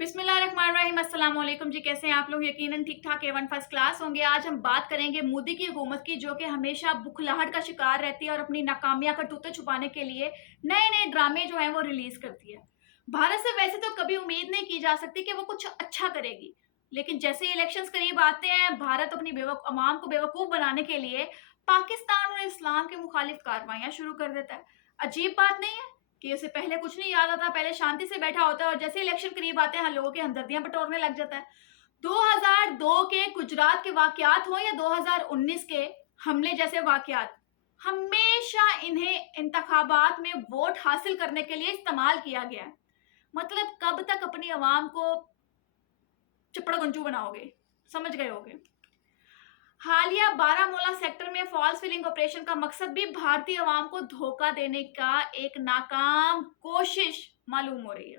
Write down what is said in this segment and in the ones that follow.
बिस्मिल्लाहिर्रहमानिर्रहीम। अस्सलाम वालेकुम जी। कैसे हैं आप लोग? यकीनन ठीक ठाक A1 फर्स्ट क्लास होंगे। आज हम बात करेंगे मोदी की हुकूमत की, जो कि हमेशा बुखलाहट का शिकार रहती है और अपनी नाकामियां करतूतें छुपाने के लिए नए नए ड्रामे जो हैं वो रिलीज करती है। भारत से वैसे तो कभी उम्मीद नहीं की जा सकती कि वो कुछ अच्छा करेगी, लेकिन जैसे इलेक्शंस करीब आते हैं, भारत अपनी अवाम को बेवकूफ बनाने के लिए पाकिस्तान और इस्लाम के मुखालिफ कार्रवाइयां शुरू कर देता है। अजीब बात नहीं है कि उसे पहले कुछ नहीं याद आता, पहले शांति से बैठा होता है और जैसे इलेक्शन करीब आते हैं लोगों की हमदर्दियां बटोरने लग जाता है। 2002 के गुजरात के वाकयात हो या 2019 के हमले जैसे वाकयात, हमेशा इन्हें इंतखाबात में वोट हासिल करने के लिए इस्तेमाल किया गया है। मतलब कब तक अपनी आवाम को चपड़ गंजू बनाओगे? समझ गए होगे। हालिया बारामूला सेक्टर में फॉल्स फिलिंग ऑपरेशन का मकसद भी भारतीय आवाम को धोखा देने का एक नाकाम कोशिश मालूम हो रही है,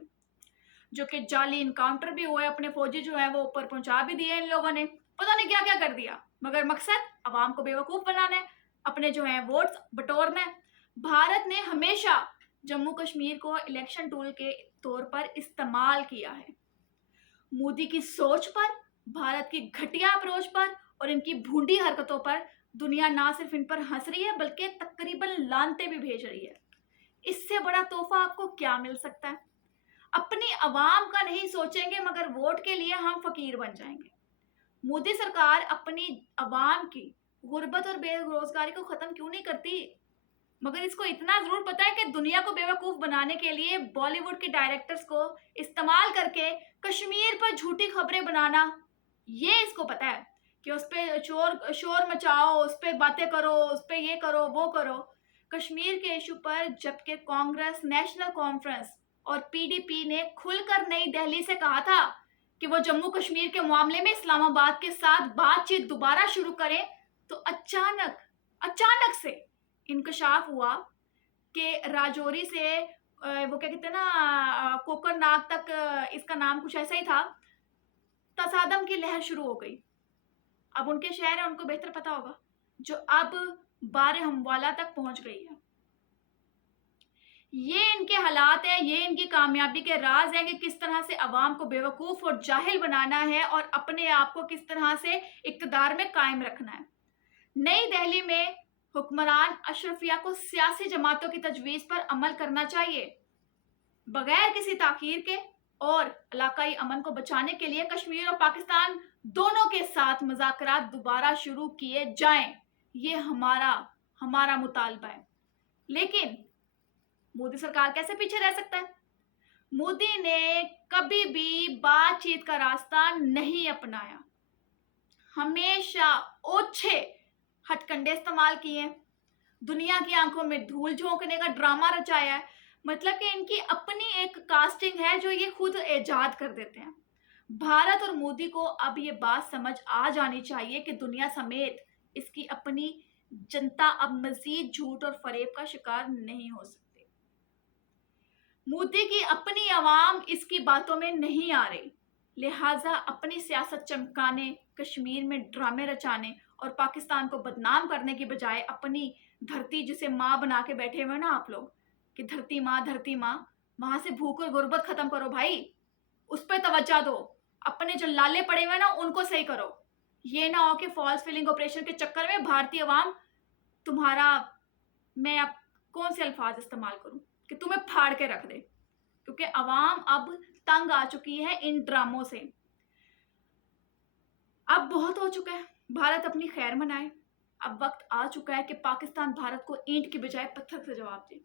जो कि जाली इनकाउंटर भी हुआ है। अपने फौजी जो है वो ऊपर पहुंचा भी दिए इन लोगों ने, पता नहीं क्या क्या कर दिया, मगर मकसद आवाम को बेवकूफ बनाना है, अपने जो है वोट बटोरना है। भारत ने हमेशा जम्मू कश्मीर को इलेक्शन टूल के तौर पर इस्तेमाल किया है। मोदी की सोच पर, भारत की घटिया अप्रोच पर और इनकी भूंडी हरकतों पर दुनिया ना सिर्फ इन पर हंस रही है बल्कि तकरीबन लानते भी भेज रही है। इससे बड़ा तोहफा आपको क्या मिल सकता है? अपनी आवाम का नहीं सोचेंगे मगर वोट के लिए हम फकीर बन जाएंगे। मोदी सरकार अपनी आवाम की गुर्बत और बेरोजगारी को खत्म क्यों नहीं करती? मगर इसको इतना जरूर पता है कि दुनिया को बेवकूफ बनाने के लिए बॉलीवुड के डायरेक्टर्स को इस्तेमाल करके कश्मीर पर झूठी खबरें बनाना, ये इसको पता है कि उस पर शोर मचाओ, उस पर बातें करो, उस पर ये करो वो करो। कश्मीर के इशू पर जबकि कांग्रेस, नेशनल कॉन्फ्रेंस और पीडीपी ने खुलकर नई दिल्ली से कहा था कि वो जम्मू कश्मीर के मामले में इस्लामाबाद के साथ बातचीत दोबारा शुरू करें, तो अचानक से इंकशाफ हुआ कि राजौरी से वो क्या कहते हैं ना, कोकरनाग तक, इसका नाम कुछ ऐसा ही था, तसादम की लहर शुरू हो गई। अब उनके शहर है, उनको बेहतर पता होगा, जो अब बारहमवाला तक पहुंच गई है। ये इनके हालात है, ये इनकी कामयाबी के राज है कि किस तरह से अवाम को बेवकूफ और जाहिल बनाना है और अपने आप को किस तरह से इक्तदार में कायम रखना है। नई दिल्ली में हुक्मरान अशरफिया को सियासी जमातों की तजवीज पर अमल करना चाहिए, बगैर किसी ताखीर के, और इलाकाई अमन को बचाने के लिए कश्मीर और पाकिस्तान दोनों के साथ मुज़ाकरात दोबारा शुरू किए जाएं। ये हमारा मुतालबा है। लेकिन मोदी सरकार कैसे पीछे रह सकता है? मोदी ने कभी भी बातचीत का रास्ता नहीं अपनाया, हमेशा ओछे हथकंडे इस्तेमाल किए, दुनिया की आंखों में धूल झोंकने का ड्रामा रचाया है। मतलब कि इनकी अपनी एक कास्टिंग है जो ये खुद इजाद कर देते हैं। भारत और मोदी को अब ये बात समझ आ जानी चाहिए कि दुनिया समेत इसकी अपनी जनता अब मजीद झूठ और फरेब का शिकार नहीं हो सकती। मोदी की अपनी आवाम इसकी बातों में नहीं आ रही, लिहाजा अपनी सियासत चमकाने, कश्मीर में ड्रामे रचाने और पाकिस्तान को बदनाम करने की बजाय अपनी धरती, जिसे माँ बना के बैठे हुए ना आप लोग कि धरती माँ, वहां से भूख और गुर्बत खत्म करो भाई, उस पर तवज्जो दो। अपने जो लाले पड़े हुए ना उनको सही करो। ये ना हो कि फॉल्स फिलिंग ऑपरेशन के चक्कर में भारतीय अवाम तुम्हारा, मैं अब कौन से अल्फाज इस्तेमाल करूं कि तुम्हें फाड़ के रख दे, क्योंकि अवाम अब तंग आ चुकी है इन ड्रामों से। अब बहुत हो चुका है, भारत अपनी खैर मनाए। अब वक्त आ चुका है कि पाकिस्तान भारत को ईंट की बजाय पत्थर से जवाब दे,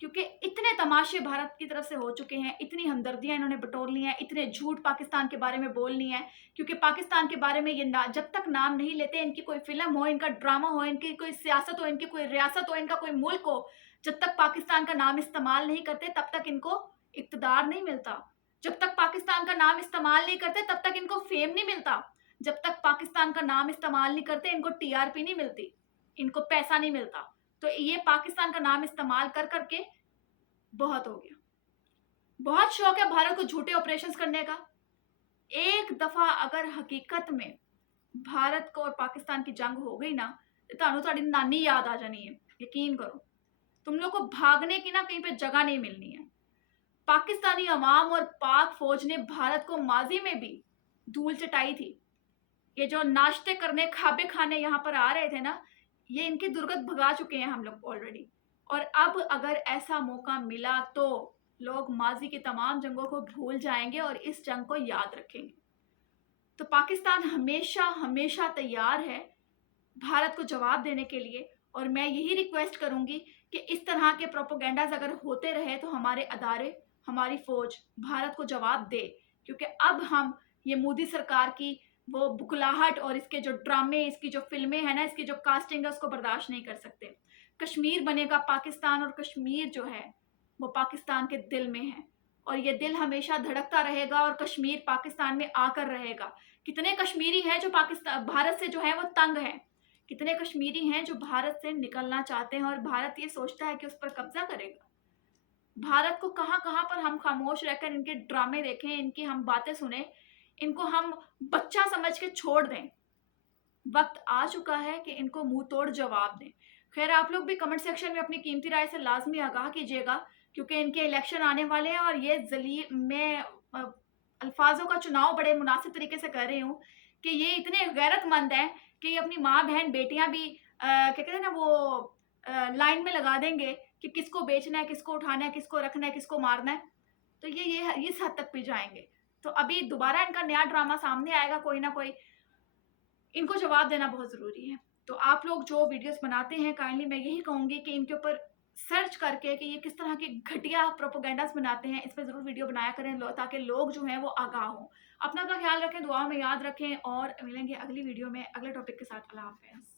क्योंकि इतने तमाशे भारत की तरफ से हो चुके हैं, इतनी हमदर्दियां इन्होंने बटोर ली हैं, इतने झूठ पाकिस्तान के बारे में बोल ली हैं। क्योंकि पाकिस्तान के बारे में ये जब तक नाम नहीं लेते, इनकी कोई फिल्म हो, इनका ड्रामा हो, इनकी कोई सियासत हो, इनकी कोई रियासत हो, इनका कोई मुल्क हो, जब तक पाकिस्तान का नाम इस्तेमाल नहीं करते तब तक इनको इक्तदार नहीं मिलता। जब तक पाकिस्तान का नाम इस्तेमाल नहीं करते तब तक इनको फेम नहीं मिलता। जब तक पाकिस्तान का नाम इस्तेमाल नहीं करते इनको टीआरपी नहीं मिलती, इनको पैसा नहीं मिलता। तो ये पाकिस्तान का नाम इस्तेमाल कर करके बहुत हो गया। बहुत शौक है भारत को झूठे ऑपरेशंस करने का। एक दफा अगर हकीकत में भारत को और पाकिस्तान की जंग हो गई ना, तो तुहाडी नानी याद आ जानी है। यकीन करो, तुम लोग को भागने की ना कहीं पे जगह नहीं मिलनी है। पाकिस्तानी अवाम और पाक फौज ने भारत को माजी में भी धूल चटाई थी। ये जो नाश्ते करने खाबे खाने यहाँ पर आ रहे थे ना, ये इनकी दुर्गत भगा चुके हैं हम लोग ऑलरेडी। और अब अगर ऐसा मौका मिला तो लोग माजी की तमाम जंगों को भूल जाएंगे और इस जंग को याद रखेंगे। तो पाकिस्तान हमेशा हमेशा तैयार है भारत को जवाब देने के लिए। और मैं यही रिक्वेस्ट करूंगी कि इस तरह के प्रोपोगेंडाज अगर होते रहे तो हमारे अदारे, हमारी फौज भारत को जवाब दे, क्योंकि अब हम ये मोदी सरकार की वो बुकलाहट और इसके जो ड्रामे, इसकी जो फिल्में हैं ना, इसकी जो कास्टिंग है, उसको बर्दाश्त नहीं कर सकते। कश्मीर बनेगा पाकिस्तान, और कश्मीर जो है वो पाकिस्तान के दिल में है, और ये दिल हमेशा धड़कता रहेगा और कश्मीर पाकिस्तान में आकर रहेगा। कितने कश्मीरी हैं जो पाकिस्तान भारत से जो है वो तंग हैं, कितने कश्मीरी हैं जो भारत से निकलना चाहते हैं और भारत ये सोचता है कि उस पर कब्जा करेगा। भारत को कहाँ कहाँ पर हम खामोश रहकर इनके ड्रामे देखें, इनकी हम बातें सुने, इनको हम बच्चा समझ के छोड़ दें। वक्त आ चुका है कि इनको मुंह तोड़ जवाब दें। खैर, आप लोग भी कमेंट सेक्शन में अपनी कीमती राय से लाजमी आगाह कीजिएगा, क्योंकि इनके इलेक्शन आने वाले हैं और ये मैं अल्फाजों का चुनाव बड़े मुनासिब तरीके से कर रही हूँ कि ये इतने गैरतमंद हैं कि ये अपनी माँ बहन बेटियां भी क्या कहते हैं ना, वो लाइन में लगा देंगे कि किसको बेचना है, किसको उठाना है, किसको रखना है, किसको मारना है। तो ये इस हद तक भी जाएंगे। तो अभी दोबारा इनका नया ड्रामा सामने आएगा कोई ना कोई, इनको जवाब देना बहुत ज़रूरी है। तो आप लोग जो वीडियोस बनाते हैं, काइंडली मैं यही कहूँगी कि इनके ऊपर सर्च करके कि ये किस तरह के घटिया प्रोपोगेंडास बनाते हैं, इस पर ज़रूर वीडियो बनाया करें ताकि लोग जो हैं वो आगाह हों। अपना ख्याल रखें, दुआ में याद रखें, और मिलेंगे अगली वीडियो में अगले टॉपिक के साथ। अल्लाह हाफ़िज़।